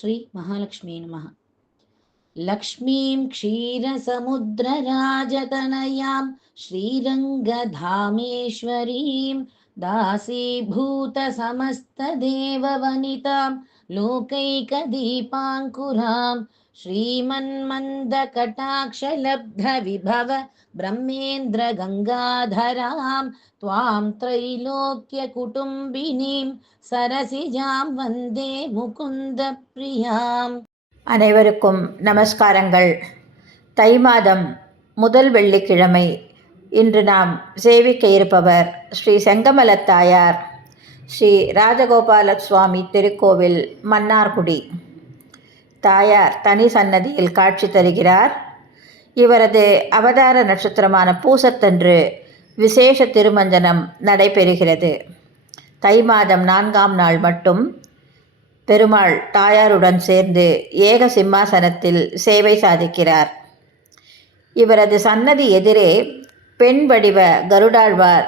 श्री महालक्ष्मी नमः। लक्ष्मीं क्षीरसमुद्रराजतनयां श्रीरङ्गधामेश्वरीं दासीभूतसमस्तदेववनितां लोकैकदीपाङ्कुरां श्रीमन्मन्दकटाक्षलब्धविभव ब्रह्मेन्द्रगङ्गाधरां त्वां त्रैलोक्यकुटुम्बिनीं सरसिजां वन्दे मुकुन्दप्रियाम्। அனைவருக்கும் நமஸ்காரங்கள். தை மாதம் முதல் வெள்ளிக்கிழமை. இன்று நாம் சேவிக்க இருப்பவர் ஸ்ரீ செங்கமலத்தாயார், ஸ்ரீ ராஜகோபால சுவாமி திருக்கோவில், மன்னார்குடி. தாயார் தனி சன்னதியில் காட்சி தருகிறார். இவரது அவதார நட்சத்திரமான பூசத்தன்று விசேஷ திருமஞ்சனம் நடைபெறுகிறது. தை மாதம் 4ஆம் நாள் மட்டும் பெருமாள் தாயாருடன் சேர்ந்து ஏக சிம்மாசனத்தில் சேவை சாதிக்கிறார். இவரது சன்னதி எதிரே பெண் வடிவ கருடாழ்வார்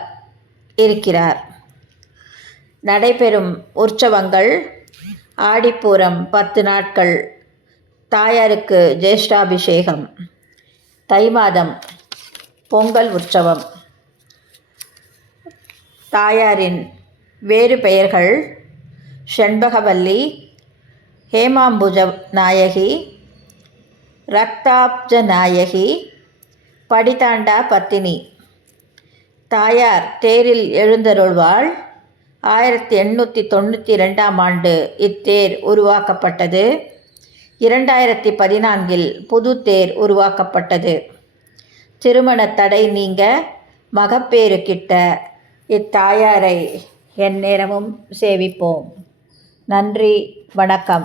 இருக்கிறார். நடைபெறும் உற்சவங்கள்: ஆடிப்பூரம் 10 நாட்கள், தாயாருக்கு ஜேஷ்டாபிஷேகம், தை மாதம் பொங்கல் உற்சவம். தாயாரின் வேறு பெயர்கள்: ஷண்பகவல்லி, ஹேமாம்புஜ நாயகி, ரக்தாப்ஜ நாயகி, படிதாண்டா பத்தினி. தாயார் தேரில் எழுந்தருள்வாள். 1892ஆம் ஆண்டு இத்தேர் உருவாக்கப்பட்டது. 2014இல் புது தேர் உருவாக்கப்பட்டது. திருமண தடை நீங்க மகப்பேறு கிட்ட இத்தாயாரை எந்நேரமும் சேவிப்போம். நன்றி, வணக்கம்.